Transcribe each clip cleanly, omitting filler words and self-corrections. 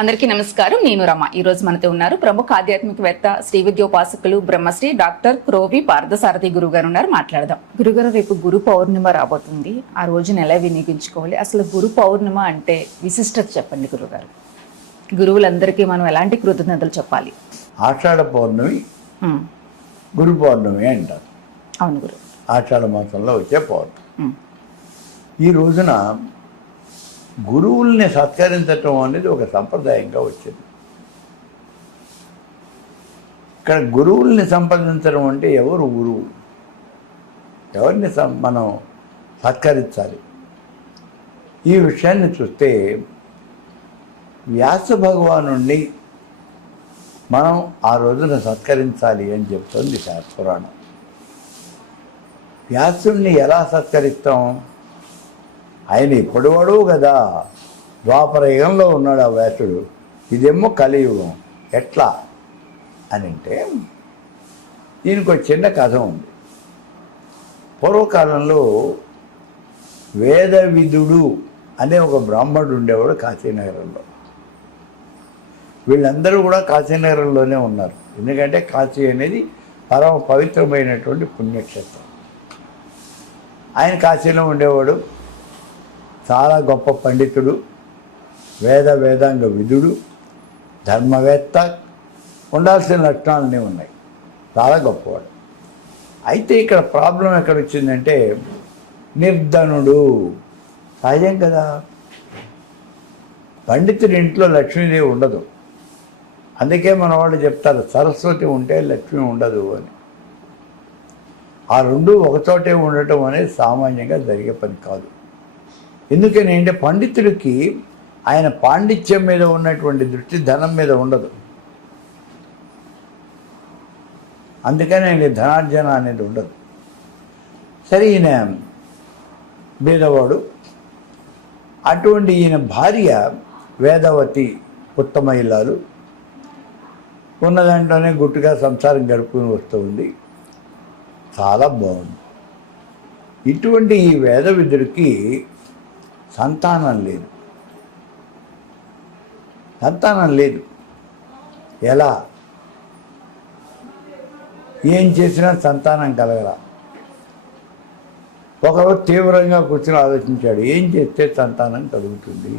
అందరికీ నమస్కారం. నేను రమ. ఈ రోజు మనతో ఉన్నారు ప్రముఖ ఆధ్యాత్మికవేత్త శ్రీ విద్యోపాసకులు బ్రహ్మశ్రీ డాక్టర్ క్రోవి పార్థసారథి గురువు గారు ఉన్నారు. మాట్లాడదాం. గురుగారు, రేపు గురు పౌర్ణిమ రాబోతుంది. ఆ రోజున ఎలా వినియోగించుకోవాలి? అసలు గురు పౌర్ణిమ అంటే విశిష్టత చెప్పండి గురుగారు. గురువులందరికీ మనం ఎలాంటి కృతజ్ఞతలు చెప్పాలి? ఆషాఢ పౌర్ణమి గురు పౌర్ణమి అంటారు. అవును గురు. ఆషాఢ మాసంలో వచ్చే పౌర్ణమి. ఈ రోజున గురువుల్ని సత్కరించటం అనేది ఒక సంప్రదాయంగా వచ్చింది. ఇక్కడ గురువుల్ని సంపాదించడం అంటే ఎవరు గురువు, ఎవరిని మనం సత్కరించాలి? ఈ విషయాన్ని చూస్తే వ్యాస భగవానుణ్ణి మనం ఆ రోజున సత్కరించాలి అని చెప్తుంది శాస్త్రపురాణం. వ్యాసుణ్ణి ఎలా సత్కరిస్తాం? ఆయన ఇప్పటివాడు కదా, ద్వాపర యుగంలో ఉన్నాడు ఆ వ్యాసుడు, ఇదేమో కలియుగం. ఎట్లా అని అంటే దీనికి ఒక చిన్న కథ ఉంది. పూర్వకాలంలో వేదవిదుడు అనే ఒక బ్రాహ్మణుడు ఉండేవాడు కాశీనగరంలో. వీళ్ళందరూ కూడా కాశీనగరంలోనే ఉన్నారు. ఎందుకంటే కాశీ అనేది పరమ పవిత్రమైనటువంటి పుణ్యక్షేత్రం. ఆయన కాశీలో ఉండేవాడు. చాలా గొప్ప పండితుడు, వేదాంగ విదుడు, ధర్మవేత్త, ఉండాల్సిన లక్షణాలన్నీ ఉన్నాయి. చాలా గొప్పవాడు. అయితే ఇక్కడ ప్రాబ్లం ఎక్కడ వచ్చిందంటే నిర్ధనుడు. సహజం కదా, పండితుడి ఇంట్లో లక్ష్మీదేవి ఉండదు. అందుకే మన వాళ్ళు చెప్తారు సరస్వతి ఉంటే లక్ష్మి ఉండదు అని. ఆ రెండు ఒకచోటే ఉండటం అనేది సామాన్యంగా జరిగే పని కాదు. ఎందుకని అంటే పండితుడికి ఆయన పాండిత్యం మీద ఉన్నటువంటి దృష్టి ధనం మీద ఉండదు. అందుకని ఆయన ధనార్జన అనేది ఉండదు. సరే, ఈయన బీదవాడు. అటువంటి ఈయన భార్య వేదవతి, ఉత్తమ ఇల్లాలు, ఉన్న దాంట్లోనే గుట్టుగా సంసారం గడుపుకుని వస్తూ ఉంది. చాలా బాగుంది. ఇటువంటి ఈ వేద విదుడికి సంతానం లేదు. ఎలా? ఏం చేసినా సంతానం కలగల. ఒకరోజు తీవ్రంగా కూర్చొని ఆలోచించాడు, ఏం చేస్తే సంతానం కలుగుతుంది.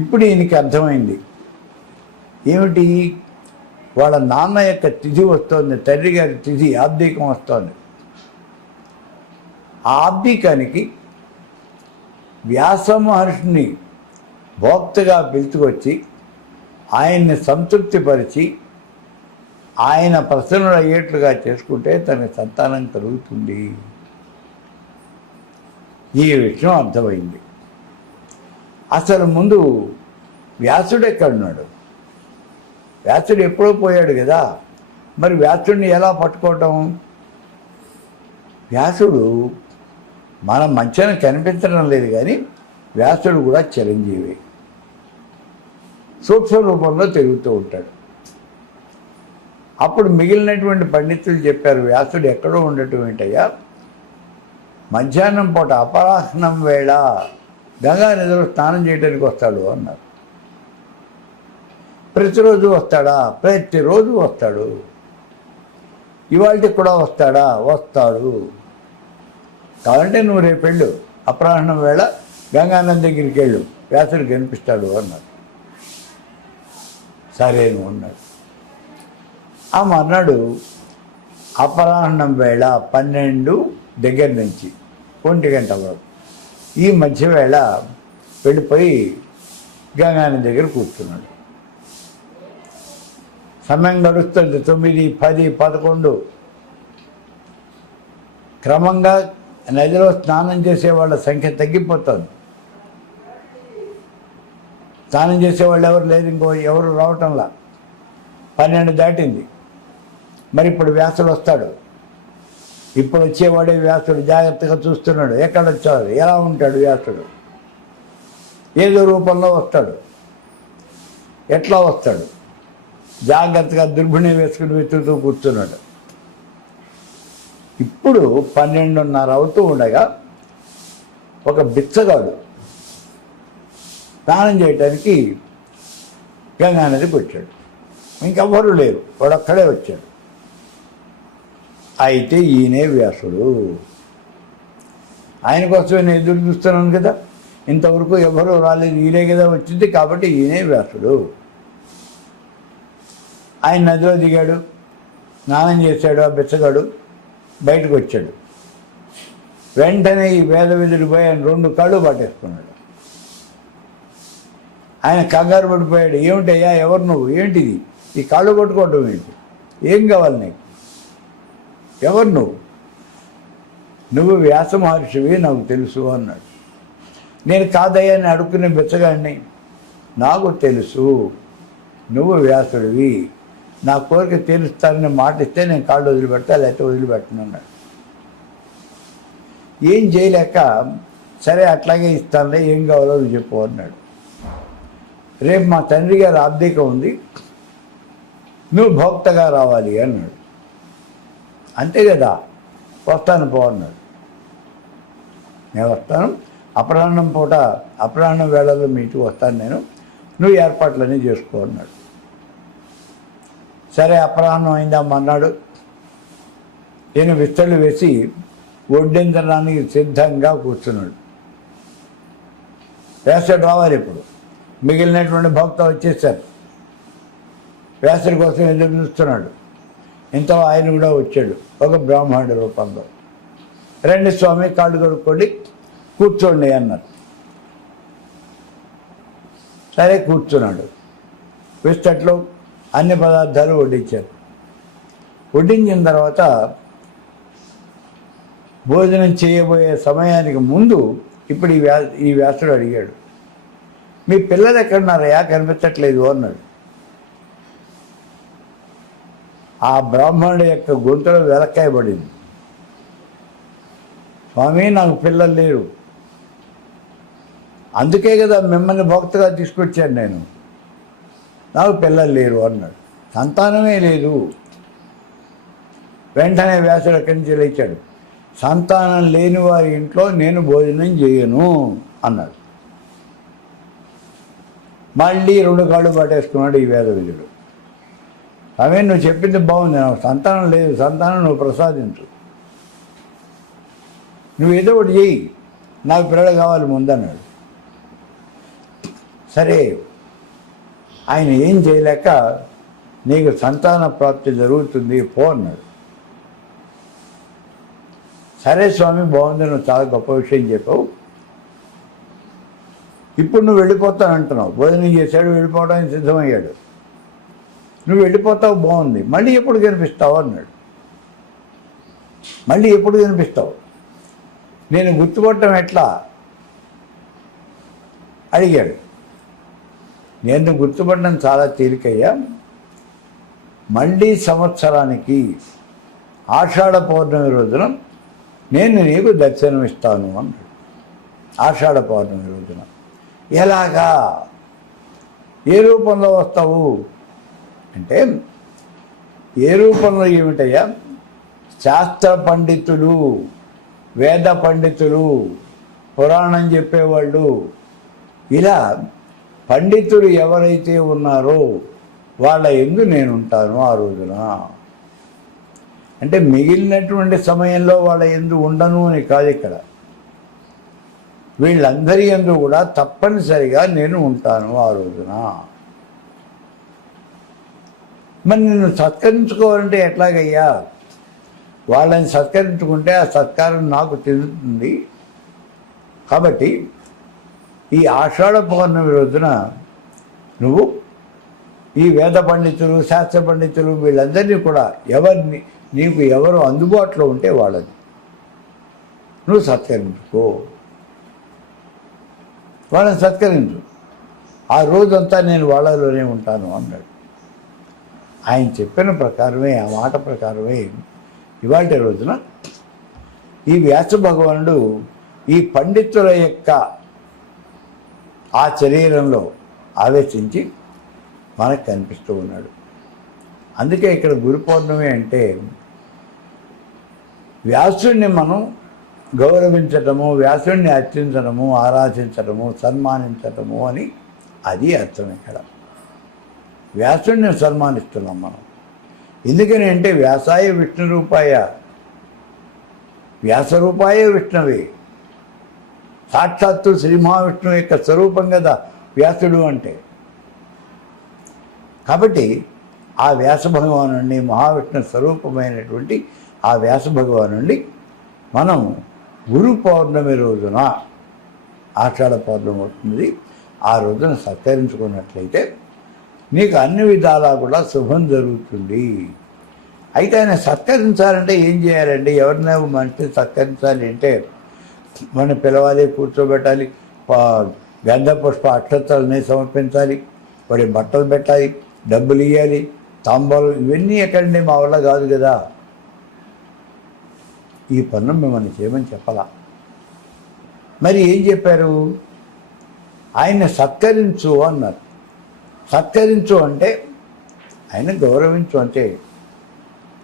ఇప్పుడు ఈయనకి అర్థమైంది. ఏమిటి? వాళ్ళ నాన్న యొక్క తిథి వస్తోంది, తండ్రి గారి తిథి ఆబ్దీకం వస్తోంది. ఆ ఆబ్దీకానికి వ్యాస మహర్షిని భోక్తగా పిలుచుకొచ్చి ఆయన్ని సంతృప్తిపరిచి ఆయన ప్రసన్నుడు అయ్యేట్లుగా చేసుకుంటే తనకి సంతానం కలుగుతుంది. ఈ విషయం అర్థమైంది. అసలు ముందు వ్యాసుడు ఎక్కడున్నాడు? వ్యాసుడు ఎప్పుడో పోయాడు కదా, మరి వ్యాసుడిని ఎలా పట్టుకోవటం? వ్యాసుడు మన మంచాన కనిపించడం లేదు, కానీ వ్యాసుడు కూడా చిరంజీవి, సూక్ష్మ రూపంలో తిరుగుతూ ఉంటాడు. అప్పుడు మిగిలినటువంటి పండితులు చెప్పారు, వ్యాసుడు ఎక్కడో ఉండటం ఏంటయ్యా, మధ్యాహ్నం పూట అపరాహ్నం వేళ గంగా నదిలో స్నానం చేయడానికి వస్తాడు అన్నారు. ప్రతిరోజు వస్తాడా? ప్రతిరోజు వస్తాడు. ఇవాళకి కూడా వస్తాడా? వస్తాడు. కావాలంటే నువ్వు రేపు వెళ్ళు, అపరాహ్నం వేళ గంగానది దగ్గరికి వెళ్ళు, వ్యాసుడు కనిపిస్తాడు అన్నాడు. సరే నువ్వు అన్నాడు. ఆ మర్నాడు అపరాహ్నం వేళ 12 దగ్గర నుంచి 1 గంట వరకు ఈ మధ్య వేళ వెళ్ళిపోయి గంగానది దగ్గర కూర్చున్నాడు. సమయం గడుస్తుంది. 9, 10, 11. క్రమంగా నదిలో స్నానం చేసే వాళ్ళ సంఖ్య తగ్గిపోతుంది. స్నానం చేసేవాళ్ళు ఎవరు లేదు, ఎవరు రావటంలా. 12 దాటింది. మరి ఇప్పుడు వ్యాసుడు వస్తాడు. ఇప్పుడు వచ్చేవాడే వ్యాసుడు. జాగ్రత్తగా చూస్తున్నాడు, ఎక్కడ వచ్చాడు, ఎలా ఉంటాడు వ్యాసుడు, ఏదో రూపంలో వస్తాడు, ఎట్లా వస్తాడు. జాగ్రత్తగా దుర్భిణి వేసుకుని వెతుకుతూ కూర్చున్నాడు. ఇప్పుడు 12:30 అవుతూ ఉండగా ఒక బిచ్చగాడు స్నానం చేయటానికి గంగా నదికి వచ్చాడు. ఇంకెవ్వరూ లేరు, వాడొక్కడే వచ్చాడు. అయితే ఈయనే వ్యాసుడు. ఆయన కోసం నేను ఎదురు చూస్తున్నాను కదా, ఇంతవరకు ఎవరూ రాలేదు, ఈయనే కదా వచ్చింది, కాబట్టి ఈయనే వ్యాసుడు. ఆయన నదిలో దిగాడు, స్నానం చేశాడు. ఆ బిచ్చగాడు బయటకు వచ్చాడు. వెంటనే ఈ వేద విధుడు పోయి ఆయన 2 కాళ్ళు పట్టేసుకున్నాడు. ఆయన కంగారు పడిపోయాడు. ఏమిటయ్యా, ఎవరు నువ్వు, ఏంటిది ఈ కాళ్ళు పట్టుకోవటం ఏంటి, ఏం కావాలి నీకు, ఎవరు నువ్వు? నువ్వు వ్యాస మహర్షివి, నాకు తెలుసు అన్నాడు. నేను కాదయ్యా అని అడుక్కునే బిచ్చగాడిని, నాకు తెలుసు నువ్వు వ్యాసుడివి, నా కోరిక తీరుస్తానని మాట ఇస్తే నేను కాళ్ళు వదిలిపెడతా, లేకపోతే వదిలిపెట్టను అన్నాడు. ఏం చేయలేక, సరే అట్లాగే ఇస్తానులే, ఏం కావాలో చెప్పు అన్నాడు. రేపు మా తండ్రి గారు ఆబ్దికం ఉంది, నువ్వు భోక్తగా రావాలి అన్నాడు. అంతే కదా, వస్తాను పో అన్నాడు. నేను వస్తాను, అపరాహ్నం వేళల్లో మీ ఇంటికి వస్తాను నేను, నువ్వు ఏర్పాట్లన్నీ చేసుకో అన్నాడు. సరే అపరాహ్నం అయిందామన్నాడు. నేను విస్తళ్ళు వేసి వడ్డించడానికి సిద్ధంగా కూర్చున్నాడు. వ్యాసుడు రావాలి. ఇప్పుడు మిగిలినటువంటి భక్త వచ్చేసారు, వ్యాసుడి కోసం ఎదురు చూస్తున్నాడు. ఇంత ఆయన కూడా వచ్చాడు, ఒక బ్రాహ్మణుడి రూపంలో. రండి స్వామి, కాళ్ళు కడుక్కోండి, కూర్చోండి అన్నారు. సరే కూర్చున్నాడు. విస్తట్లో అన్ని పదార్థాలు వడ్డించారు. వడ్డించిన తర్వాత భోజనం చేయబోయే సమయానికి ముందు ఇప్పుడు ఈ వ్యాసుడు అడిగాడు, మీ పిల్లలు ఎక్కడున్నారయ్యా, కనిపించట్లేదు అన్నాడు. ఆ బ్రాహ్మణుడి యొక్క గొంతులో వెలక్కాయబడింది. స్వామి, నాకు పిల్లలు లేరు, అందుకే కదా మిమ్మల్ని భక్తగా తీసుకొచ్చాను నేను, నాకు పిల్లలు లేరు అన్నాడు. సంతానమే లేదు. వెంటనే వ్యాసుడు అక్కడి నుంచి లేచాడు. సంతానం లేని వారి ఇంట్లో నేను భోజనం చేయను అన్నాడు. మళ్ళీ 2 కాళ్ళు పట్టేసుకున్నాడు ఈ వేద విధుడు. అవే నువ్వు చెప్పింది బాగుంది, నాకు సంతానం లేదు, సంతానం నువ్వు ప్రసాదించు, నువ్వు ఏదో ఒకటి చెయ్యి, నాకు పిల్లలు కావాలి ముందన్నాడు. సరే ఆయన ఏం చేయలేక, నీకు సంతాన ప్రాప్తి జరుగుతుంది పో అన్నాడు. సరే స్వామి, బాగుంది, నువ్వు చాలా గొప్ప విషయం చెప్పావు, ఇప్పుడు నువ్వు వెళ్ళిపోతాను అంటున్నావు, భోజనం చేశాడు, వెళ్ళిపోవడానికి సిద్ధమయ్యాడు, నువ్వు వెళ్ళిపోతావు, బాగుంది, మళ్ళీ ఎప్పుడు కనిపిస్తావు అన్నాడు. మళ్ళీ ఎప్పుడు కనిపిస్తావు, నేను గుర్తుపట్టడం ఎట్లా అడిగాడు. నేను గుర్తుపట్టడం చాలా తేలికయ్యా, మళ్ళీ సంవత్సరానికి ఆషాఢ పౌర్ణమి రోజున నేను నీకు దర్శనమిస్తాను అన్నాడు. ఆషాఢ పౌర్ణమి రోజున. ఎలాగా, ఏ రూపంలో వస్తావు అంటే, ఏ రూపంలో ఏమిటయ్యా, శాస్త్ర పండితులు, వేద పండితులు, పురాణం చెప్పేవాళ్ళు, ఇలా పండితులు ఎవరైతే ఉన్నారో వాళ్ళ యందు నేనుంటాను ఆ రోజున. అంటే మిగిలినటువంటి సమయంలో వాళ్ళ యందు ఉండను అని కాదు ఇక్కడ, వీళ్ళందరి యందు కూడా తప్పనిసరిగా నేను ఉంటాను ఆ రోజున. మరి నిన్ను సత్కరించుకోవాలంటే ఎట్లాగయ్యా, వాళ్ళని సత్కరించుకుంటే ఆ సత్కారం నాకు చెందుతుంది. కాబట్టి ఈ ఆషాఢ పౌర్ణమి రోజున నువ్వు ఈ వేద పండితులు, శాస్త్ర పండితులు, వీళ్ళందరినీ కూడా నీకు ఎవరు అందుబాటులో ఉంటే వాళ్ళని నువ్వు సత్కరించుకో, వాళ్ళని సత్కరించు, ఆ రోజంతా నేను వాళ్ళలోనే ఉంటాను అన్నాడు. ఆయన చెప్పిన ప్రకారమే, ఆ మాట ప్రకారమే ఇవాళ రోజున ఈ వ్యాస భగవానుడు ఈ పండితుల యొక్క ఆ శరీరంలో ఆవేశించి మనకు కనిపిస్తూ ఉన్నాడు. అందుకే ఇక్కడ గురు పౌర్ణమి అంటే వ్యాసుడిని మనం గౌరవించటము, వ్యాసుడిని అర్చించడము, ఆరాధించడము, సన్మానించటము అని అది అర్థం ఇక్కడ. వ్యాసుడిని సన్మానిస్తున్నాం మనం. ఎందుకని అంటే వ్యాసాయ విష్ణు రూపాయ, వ్యాసరూపాయ విష్ణువే, సాక్షాత్తు శ్రీ మహావిష్ణువు యొక్క స్వరూపం కదా వ్యాసుడు అంటే. కాబట్టి ఆ వ్యాస భగవానుడిని, మహావిష్ణు స్వరూపమైనటువంటి ఆ వ్యాస భగవానుడిని మనం గురు పౌర్ణమి రోజున, ఆషాఢ పౌర్ణమి అవుతుంది, ఆ రోజున సత్కరించుకున్నట్లయితే నీకు అన్ని విధాలా కూడా శుభం జరుగుతుంది. అయితే ఆయన సత్కరించాలంటే ఏం చేయాలండి? ఎవరినైనా మనిషిని సత్కరించాలి అంటే మనం పిలవాలి, కూర్చోబెట్టాలి, గంధ పుష్ప అక్షతల్ని సమర్పించాలి, వాడి బట్టలు పెట్టాలి, డబ్బులు ఇవ్వాలి, తాంబాలు, ఇవన్నీ ఎక్కడండి, మా వల్ల కాదు కదా. ఈ పనులు మిమ్మల్ని చేయమని చెప్పాలా? మరి ఏం చెప్పారు? ఆయన సత్కరించు అన్నారు. సత్కరించు అంటే ఆయన గౌరవించు అంతే.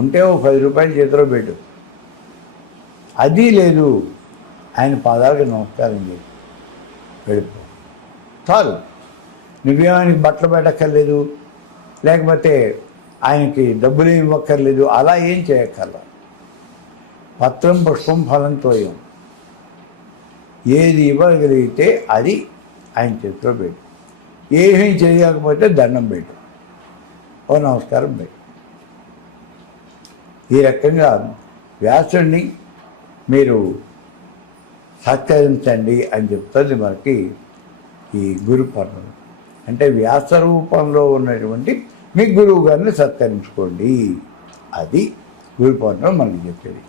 ఉంటే ఓ 10 రూపాయలు చేతిలో పెట్టు. అది లేదు, ఆయన పాదాలకు నమస్కారం చేసి వెళ్ళిపో చాలు. నువ్వేమానికి బట్టలు పెట్టక్కర్లేదు, లేకపోతే ఆయనకి డబ్బులు ఇవ్వక్కర్లేదు, అలా ఏం చేయక్కర్లా. పత్రం పుష్పం ఫలం తోయం, ఏది ఇవ్వగలిగితే అది ఆయన చేతిలో పెట్టు. ఏమీ చేయకపోతే దండం పెట్టు, ఓ నమస్కారం పెట్టు. ఈ రకంగా వ్యాసుడిని మీరు సత్కరించండి అని చెప్తుంది మనకి ఈ గురు పౌర్ణమి. అంటే వ్యాస రూపంలో ఉన్నటువంటి మీ గురువు గారిని సత్కరించుకోండి, అది గురు పౌర్ణమి మనకి చెప్పేది.